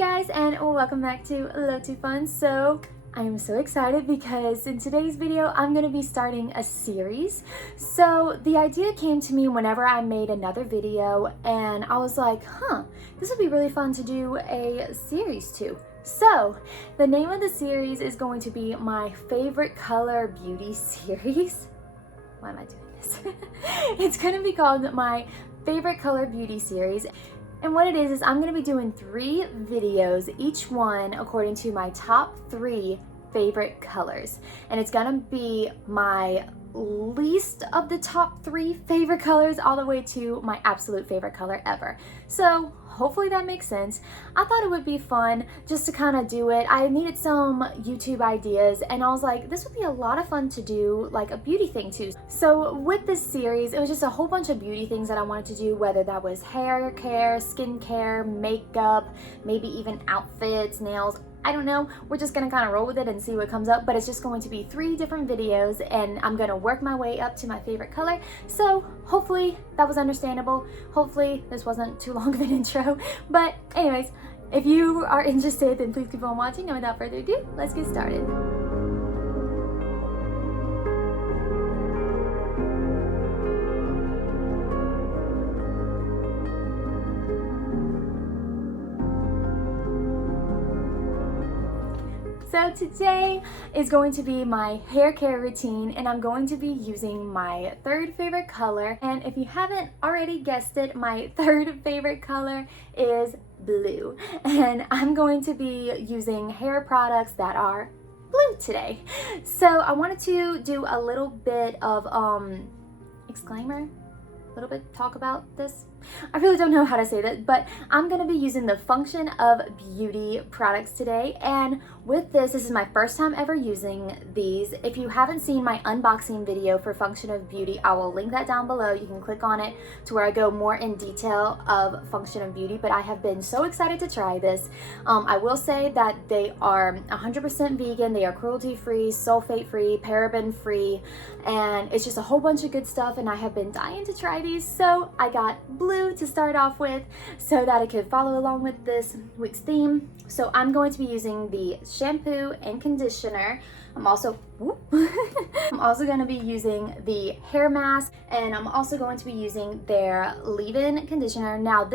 guys, and welcome back to Love to Fun. So I am so excited because in today's video I'm going to be starting a series. So the idea came to me whenever I made another video and I was like, this would be really fun to do a series too. So the name of the series is going to be my favorite color beauty series. Why am I doing this? It's going to be called my favorite color beauty series. And what it is I'm going to be doing 3 videos, each one according to my top 3 favorite colors. And it's going to be my least of the top 3 favorite colors all the way to my absolute favorite color ever. So hopefully that makes sense. I thought it would be fun just to kind of do it. I needed some YouTube ideas and I was like, this would be a lot of fun to do like a beauty thing too. So with this series, it was just a whole bunch of beauty things that I wanted to do, whether that was hair care, skincare, makeup, maybe even outfits, nails. I don't know, we're just gonna kind of roll with it and see what comes up, but it's just going to be 3 different videos and I'm gonna work my way up to my favorite color. So hopefully that was understandable. Hopefully this wasn't too long of an intro, but anyways, if you are interested, then please keep on watching, and without further ado, let's get started. So today is going to be my hair care routine and I'm going to be using my 3rd favorite color. And if you haven't already guessed it, my 3rd favorite color is blue. And I'm going to be using hair products that are blue today. So I wanted to do a little bit of exclaimer, a little bit talk about this. I really don't know how to say that, but I'm going to be using the Function of Beauty products today. And with this is my first time ever using these. If you haven't seen my unboxing video for Function of Beauty, I will link that down below. You can click on it to where I go more in detail of Function of Beauty, but I have been so excited to try this. I will say that they are 100% vegan. They are cruelty-free, sulfate-free, paraben-free, and it's just a whole bunch of good stuff, and I have been dying to try these. So I got blue to start off with so that I could follow along with this week's theme. So I'm going to be using the shampoo and conditioner. I'm also going to be using the hair mask, and I'm also going to be using their leave-in conditioner. Now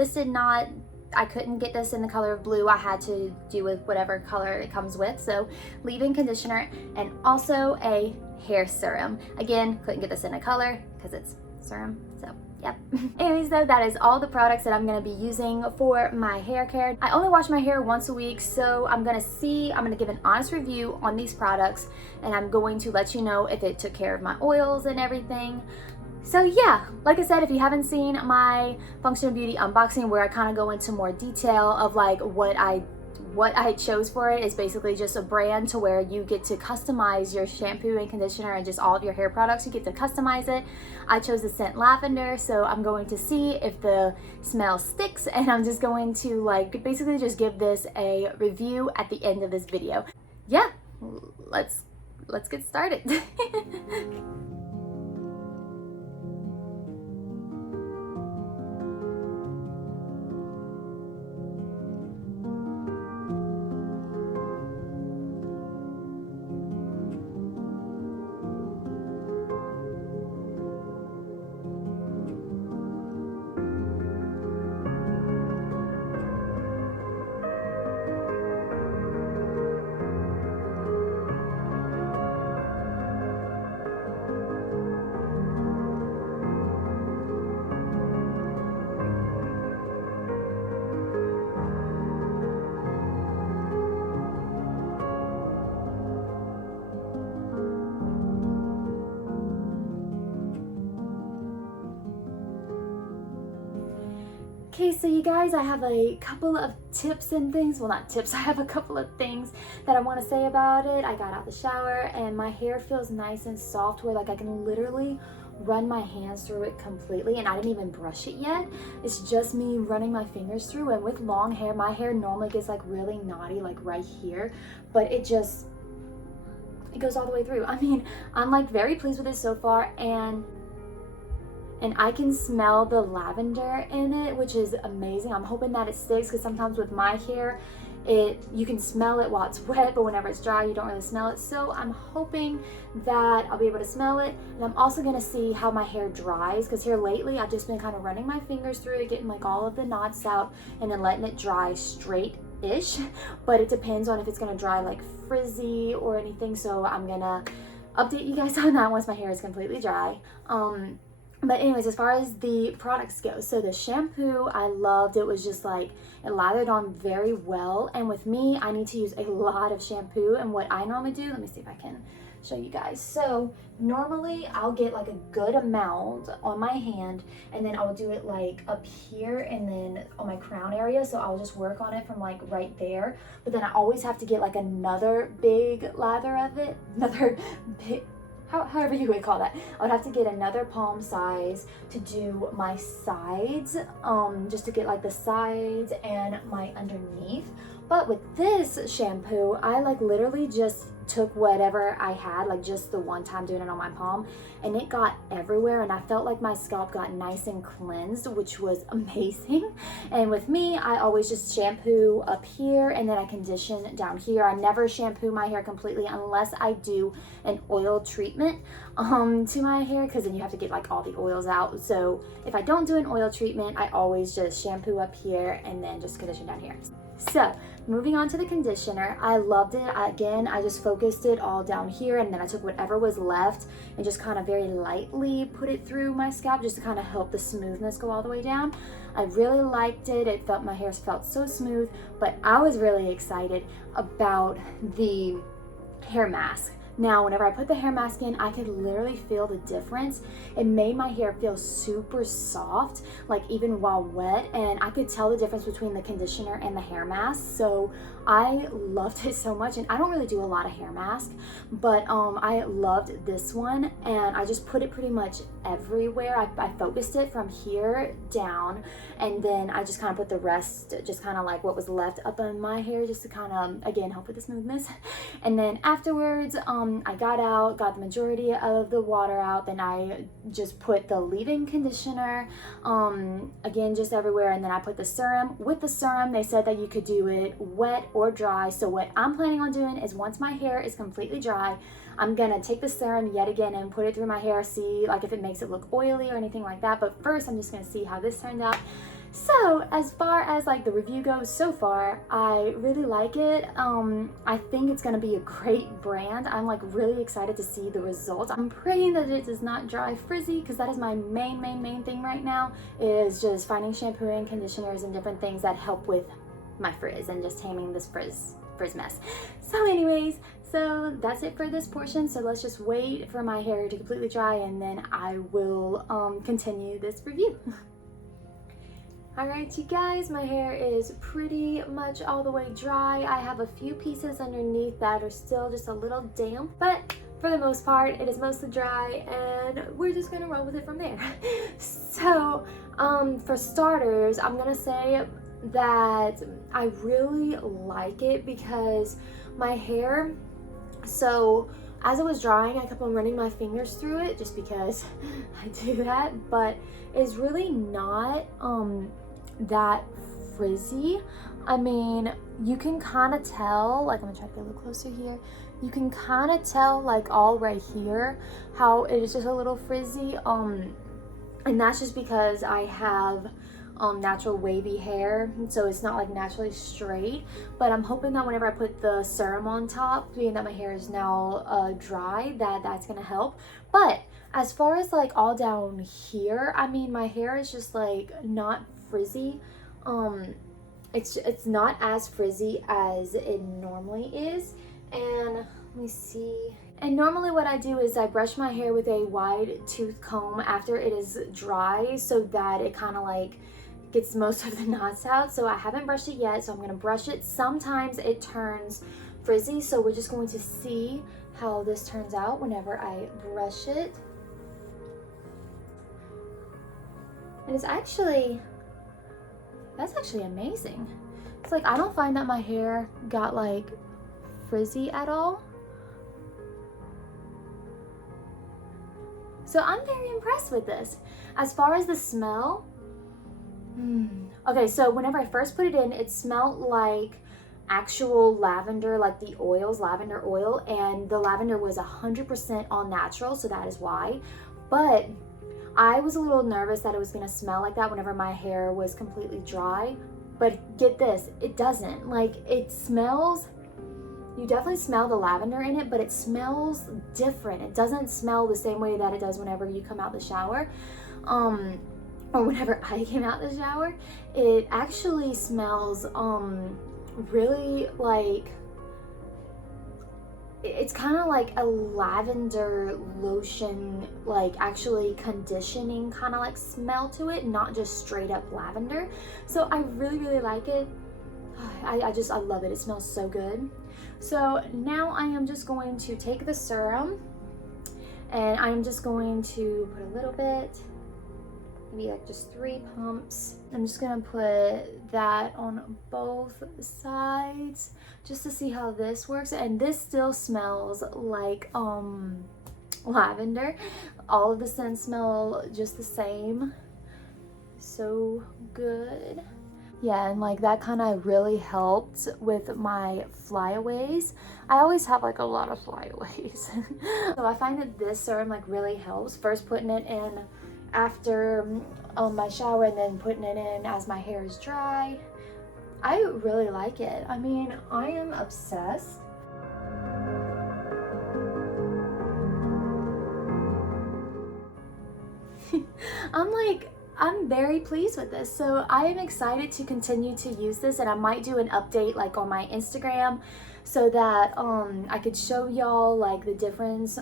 I couldn't get this in the color of blue. I had to do with whatever color it comes with. So leave-in conditioner and also a hair serum. Again, couldn't get this in a color because it's serum. So yep. Anyways though, that is all the products that I'm going to be using for my hair care. I only wash my hair once a week, so I'm going to give an honest review on these products, and I'm going to let you know if it took care of my oils and everything. So yeah, like I said, if you haven't seen my Function of Beauty unboxing where I kind of go into more detail of like what I chose for it, is basically just a brand to where you get to customize your shampoo and conditioner and just all of your hair products. You get to customize it. I chose the scent lavender, so I'm going to see if the smell sticks, and I'm just going to like basically just give this a review at the end of this video. Yeah, let's get started. Okay, so you guys, I have a couple of tips and things. Well, not tips, I have a couple of things that I want to say about it. I got out the shower and my hair feels nice and soft where like I can literally run my hands through it completely, and I didn't even brush it yet. It's just me running my fingers through, and with long hair, my hair normally gets like really knotty like right here, but it goes all the way through. I mean, I'm like very pleased with it so far, and I can smell the lavender in it, which is amazing. I'm hoping that it sticks, because sometimes with my hair, you can smell it while it's wet, but whenever it's dry, you don't really smell it. So I'm hoping that I'll be able to smell it. And I'm also gonna see how my hair dries, because here lately I've just been kind of running my fingers through it, getting like all of the knots out, and then letting it dry straight-ish. But it depends on if it's gonna dry like frizzy or anything. So I'm gonna update you guys on that once my hair is completely dry. But anyways, as far as the products go, so the shampoo, I loved. It was just like, it lathered on very well. And with me, I need to use a lot of shampoo. And what I normally do, let me see if I can show you guys. So normally I'll get like a good amount on my hand, and then I'll do it like up here and then on my crown area. So I'll just work on it from like right there. But then I always have to get like another big lather of it, another big, however you would call that. I would have to get another palm size to do my sides, just to get like the sides and my underneath. But with this shampoo, I like literally just took whatever I had, like just the one time doing it on my palm, and it got everywhere, and I felt like my scalp got nice and cleansed, which was amazing. And with me, I always just shampoo up here and then I condition down here. I never shampoo my hair completely unless I do an oil treatment to my hair, because then you have to get like all the oils out. So if I don't do an oil treatment, I always just shampoo up here and then just condition down here. So moving on to the conditioner, I loved it. Again, I just focused it all down here, and then I took whatever was left and just kind of very lightly put it through my scalp just to kind of help the smoothness go all the way down. I really liked it. It felt, my hair felt so smooth, but I was really excited about the hair mask. Now, whenever I put the hair mask in, I could literally feel the difference. It made my hair feel super soft, like even while wet, and I could tell the difference between the conditioner and the hair mask. So I loved it so much, and I don't really do a lot of hair mask, but I loved this one, and I just put it pretty much everywhere. I focused it from here down, and then I just kind of put the rest, just kind of like what was left up on my hair, just to kind of, again, help with the smoothness. And then afterwards, I got out, got the majority of the water out, then I just put the leave-in conditioner, again, just everywhere, and then I put the serum. With the serum, they said that you could do it wet or dry. So what I'm planning on doing is, once my hair is completely dry, I'm gonna take the serum yet again and put it through my hair, see like if it makes it look oily or anything like that. But first, I'm just gonna see how this turned out. So as far as like the review goes so far, I really like it. I think it's gonna be a great brand. I'm like really excited to see the results. I'm praying that it does not dry frizzy, because that is my main thing right now, is just finding shampoo and conditioners and different things that help with my frizz and just taming this frizz mess. So anyways, so that's it for this portion. So let's just wait for my hair to completely dry, and then I will continue this review. Alright, you guys, my hair is pretty much all the way dry. I have a few pieces underneath that are still just a little damp, but for the most part, it is mostly dry, and we're just gonna roll with it from there. So, for starters, I'm gonna say that I really like it, because my hair, so as it was drying, I kept on running my fingers through it just because I do that, but it's really not that frizzy. I mean, you can kind of tell, like, I'm gonna try to get a little closer here. You can kind of tell, like, all right here, how it is just a little frizzy. And that's just because I have natural wavy hair, so it's not like naturally straight. But I'm hoping that whenever I put the serum on top, being that my hair is now dry, that's gonna help. But as far as like all down here, I mean, my hair is just like not frizzy. It's not as frizzy as it normally is. And let me see. And normally what I do is I brush my hair with a wide tooth comb after it is dry, so that it kind of like gets most of the knots out. So I haven't brushed it yet, so I'm gonna brush it. Sometimes it turns frizzy, so we're just going to see how this turns out whenever I brush it. And that's actually amazing. It's like, I don't find that my hair got like frizzy at all. So I'm very impressed with this. As far as the smell, okay, so whenever I first put it in, it smelled like actual lavender, like the oils, lavender oil, and the lavender was 100% all natural, so that is why. But I was a little nervous that it was gonna smell like that whenever my hair was completely dry, but get this, it doesn't. Like, it smells, you definitely smell the lavender in it, but it smells different. It doesn't smell the same way that it does whenever you come out the shower, or whenever I came out the shower. It actually smells really like, it's kind of like a lavender lotion, like actually conditioning kind of like smell to it, not just straight up lavender. So I really like it. I love it. It smells so good. So now I am just going to take the serum, and I'm just going to put a little bit, maybe like just 3 pumps. I'm just gonna put that on both sides just to see how this works. And this still smells like lavender. All of the scents smell just the same. So good. Yeah, and like that kind of really helped with my flyaways. I always have like a lot of flyaways. So I find that this serum like really helps. First putting it in after my shower, and then putting it in as my hair is dry. I really like it. I mean, I am obsessed. I'm very pleased with this. So I am excited to continue to use this, and I might do an update like on my Instagram so that I could show y'all like the difference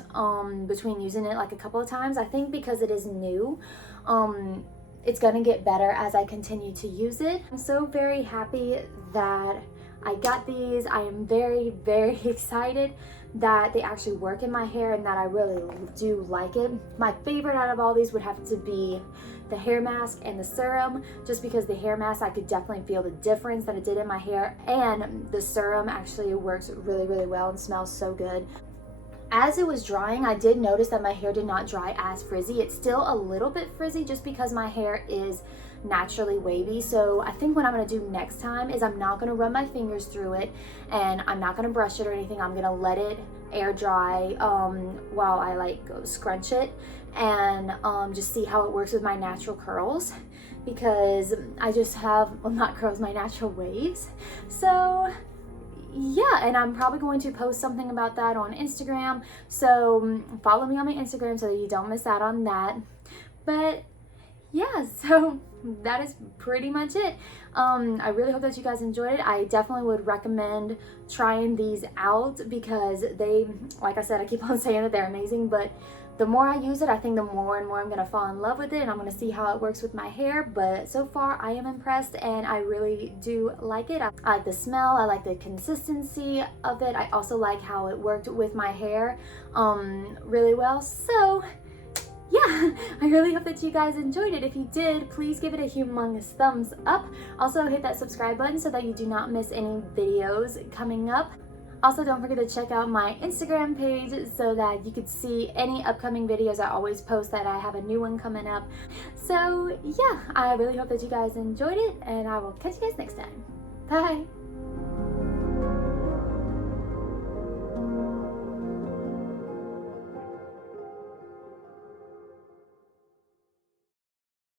between using it like a couple of times. I think because it is new, it's gonna get better as I continue to use it. I'm so very happy that I got these. I am very excited that they actually work in my hair and that I really do like it. My favorite out of all these would have to be the hair mask and the serum, just because the hair mask I could definitely feel the difference that it did in my hair, and the serum actually works really well and smells so good. As it was drying, I did notice that my hair did not dry as frizzy. It's still a little bit frizzy just because my hair is naturally wavy. So I think what I'm gonna do next time is I'm not gonna run my fingers through it, and I'm not gonna brush it or anything. I'm gonna let it air dry while I like scrunch it, and just see how it works with my natural curls, because I just have, well, not curls, my natural waves. So yeah, and I'm probably going to post something about that on Instagram, so follow me on my Instagram so that you don't miss out on that. But yeah, so that is pretty much it. I really hope that you guys enjoyed it. I definitely would recommend trying these out, because they, like I said, I keep on saying that they're amazing, but the more I use it, I think the more and more I'm gonna fall in love with it, and I'm gonna see how it works with my hair. But so far I am impressed, and I really do like it. I like the smell, I like the consistency of it. I also like how it worked with my hair really well. So yeah, I really hope that you guys enjoyed it. If you did, please give it a humongous thumbs up. Also hit that subscribe button so that you do not miss any videos coming up. Also, don't forget to check out my Instagram page so that you could see any upcoming videos. I always post that I have a new one coming up. So yeah, I really hope that you guys enjoyed it, and I will catch you guys next time. Bye!